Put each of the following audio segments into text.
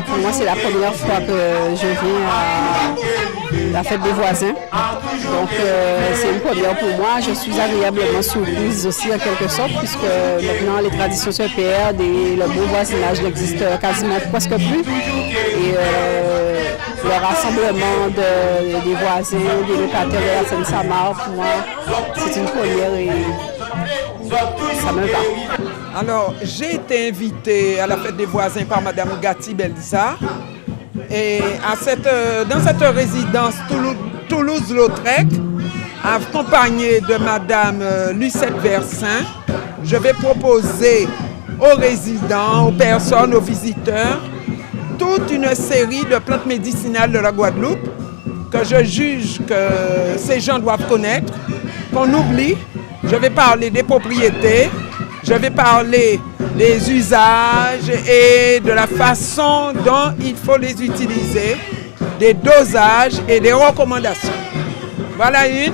et pour moi c'est la première fois que je viens à la fête des voisins. Donc c'est une première pour moi. Je suis agréablement surprise aussi en quelque sorte puisque maintenant les traditions se perdent et le beau voisinage n'existe quasiment presque plus. Et le rassemblement des voisins, des locataires de la Seine-Saint-Marc, pour moi c'est une première et ça me va. Alors, j'ai été invitée à la fête des voisins par Mme Gatti Belza. Et dans cette résidence Toulouse-Lautrec, accompagnée de Mme Lucette Versin, je vais proposer aux résidents, aux personnes, aux visiteurs, toute une série de plantes médicinales de la Guadeloupe que je juge que ces gens doivent connaître, qu'on oublie. Je vais parler des propriétés, je vais parler des usages et de la façon dont il faut les utiliser, des dosages et des recommandations. Voilà une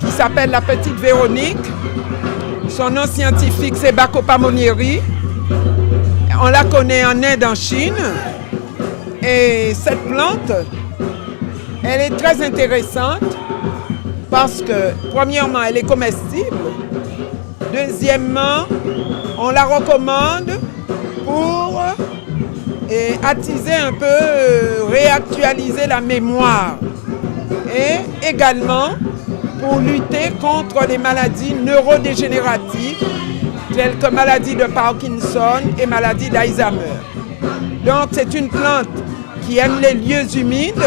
qui s'appelle la petite Véronique. Son nom scientifique c'est Bacopa monnieri. On la connaît en Inde, en Chine. Et cette plante, elle est très intéressante parce que, premièrement, elle est comestible. Deuxièmement, on la recommande pour attiser un peu, réactualiser la mémoire. Et également pour lutter contre les maladies neurodégénératives telles que maladie de Parkinson et maladie d'Alzheimer. Donc c'est une plante qui aime les lieux humides,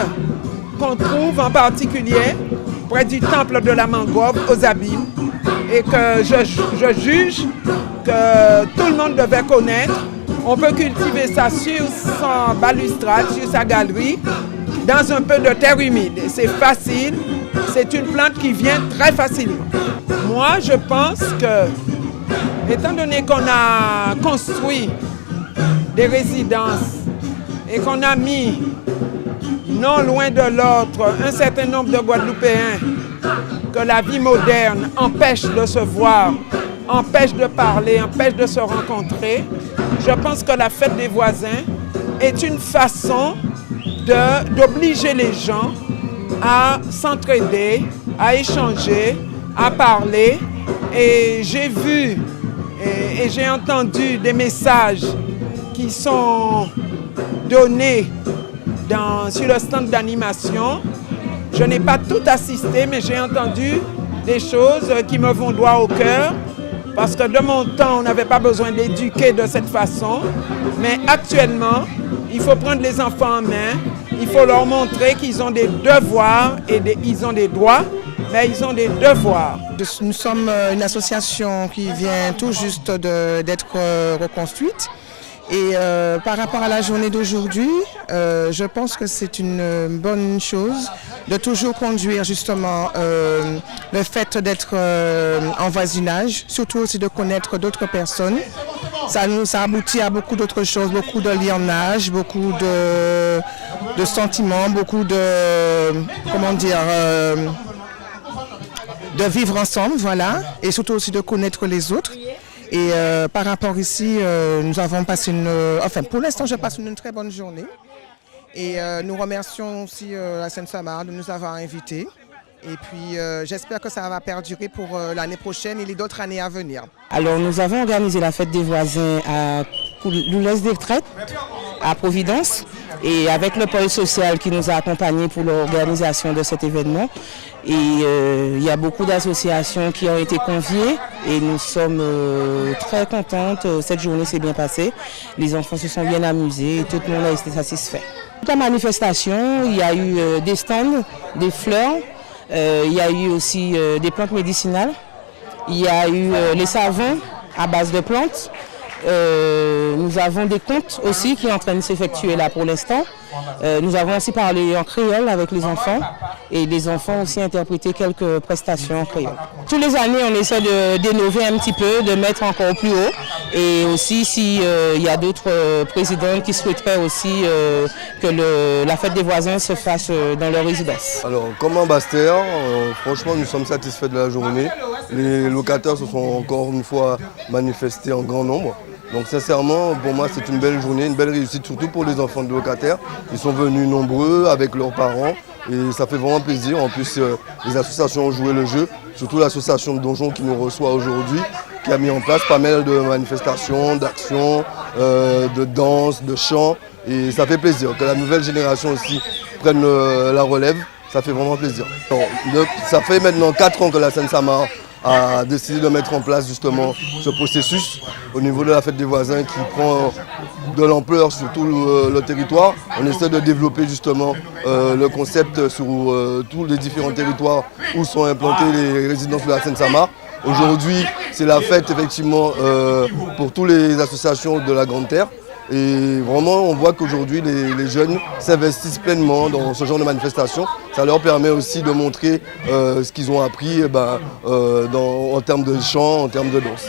qu'on trouve en particulier près du temple de la mangrove aux Abîmes et que je juge que tout le monde devait connaître. On peut cultiver ça sur son balustrade, sur sa galerie, dans un peu de terre humide. C'est facile, c'est une plante qui vient très facilement. Moi, je pense que, étant donné qu'on a construit des résidences et qu'on a mis non loin de l'autre un certain nombre de Guadeloupéens que la vie moderne empêche de se voir, empêche de parler, empêche de se rencontrer, je pense que la fête des voisins est une façon d'obliger les gens à s'entraider, à échanger, à parler. Et j'ai vu et j'ai entendu des messages qui sont donnés sur le stand d'animation. Je n'ai pas tout assisté, mais j'ai entendu des choses qui me vont droit au cœur. Parce que de mon temps, on n'avait pas besoin d'éduquer de cette façon. Mais actuellement, il faut prendre les enfants en main. Il faut leur montrer qu'ils ont des devoirs et ils ont des droits, mais ils ont des devoirs. Nous sommes une association qui vient tout juste d'être reconstruite. Et par rapport à la journée d'aujourd'hui, je pense que c'est une bonne chose de toujours conduire justement le fait d'être en voisinage, surtout aussi de connaître d'autres personnes. Ça aboutit à beaucoup d'autres choses, beaucoup de lionnage, beaucoup de sentiments, beaucoup de, comment dire, de vivre ensemble, voilà, et surtout aussi de connaître les autres. Et par rapport ici, nous avons passé pour l'instant, je passe une très bonne journée. Et nous remercions aussi la Seine-Saint-Marc de nous avoir invités. Et puis j'espère que ça va perdurer pour l'année prochaine et les autres années à venir. Alors nous avons organisé la fête des voisins à Loulès-des-Retraites, à Providence, et avec le pôle social qui nous a accompagnés pour l'organisation de cet événement. Et il y a beaucoup d'associations qui ont été conviées et nous sommes très contentes. Cette journée s'est bien passée. Les enfants se sont bien amusés et tout le monde a été satisfait. Toute la manifestation, il y a eu des stands, des fleurs, il y a eu aussi des plantes médicinales, il y a eu les savons à base de plantes. Nous avons des contes aussi qui sont en train de s'effectuer là pour l'instant. Nous avons aussi parlé en créole avec les enfants et les enfants ont aussi interprété quelques prestations en créole. Tous les années, on essaie d'innover un petit peu, de mettre encore plus haut. Et aussi, s'il y a d'autres présidents qui souhaiteraient aussi que la fête des voisins se fasse dans leur résidence. Alors, comme ambassadeur, franchement, nous sommes satisfaits de la journée. Les locataires se sont encore une fois manifestés en grand nombre. Donc sincèrement, pour moi, c'est une belle journée, une belle réussite, surtout pour les enfants de locataires. Ils sont venus nombreux avec leurs parents et ça fait vraiment plaisir. En plus, les associations ont joué le jeu, surtout l'association de Donjon qui nous reçoit aujourd'hui, qui a mis en place pas mal de manifestations, d'actions, de danse, de chants. Et ça fait plaisir que la nouvelle génération aussi prenne la relève. Ça fait vraiment plaisir. Ça fait maintenant 4 ans que la Seine-Saint-Marc a décidé de mettre en place justement ce processus au niveau de la fête des voisins qui prend de l'ampleur sur tout le territoire. On essaie de développer justement le concept sur tous les différents territoires où sont implantées les résidences de la Seine-Saint-Marc. Aujourd'hui, c'est la fête effectivement pour toutes les associations de la Grande Terre. Et vraiment, on voit qu'aujourd'hui, les jeunes s'investissent pleinement dans ce genre de manifestation. Ça leur permet aussi de montrer ce qu'ils ont appris en termes de chant, en termes de danse.